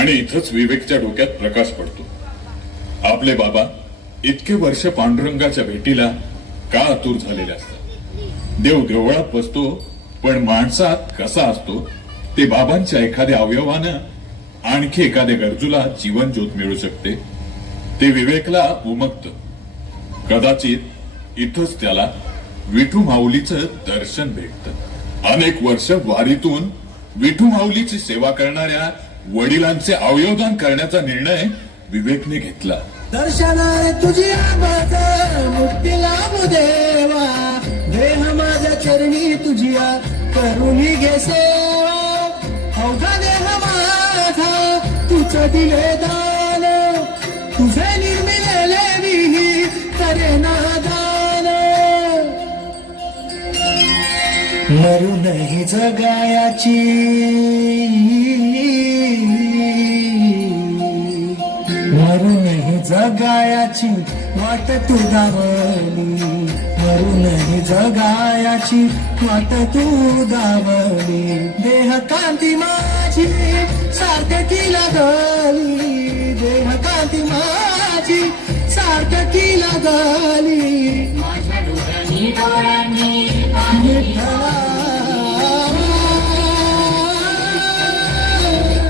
आणि इथंच विवेकच्या डोक्यात प्रकाश पडतो. आपले बाबा इतके वर्ष पांडुरंगाच्या भेटीला का आतुर झालेले असतात. देव देवळात बसतो, पण माणसात कसा असतो ते बाबांच्या एखाद्या अवयवानं आणखी एखाद्या गरजूला जीवन ज्योत मिळू शकते ते विवेकला उमगत. कदाचित इथंच त्याला विठू माऊलीचं दर्शन भेटतं. अनेक वर्ष वारीतून विठू माऊलीची सेवा करणाऱ्या वडिलांचे अवयवदान करण्याचा निर्णय विवेकने घेतला. दर्शनाने तुझी आवाज मुक्ती लाभू देवा, देह माझ्या चरणी तुझिया करुणी घे सेवा. अवघा देह माझा तुझ दिले दान, तुझे निर्मिलेले विही करे नादान. मरू नाही जगायाची, मरूनही जगायाची वाट तू दावली, मरूनही जगायाची वाट तू दावली. देह कांती माझी सार्थकी लागली, देह कांती माझी सार्थकी लागली.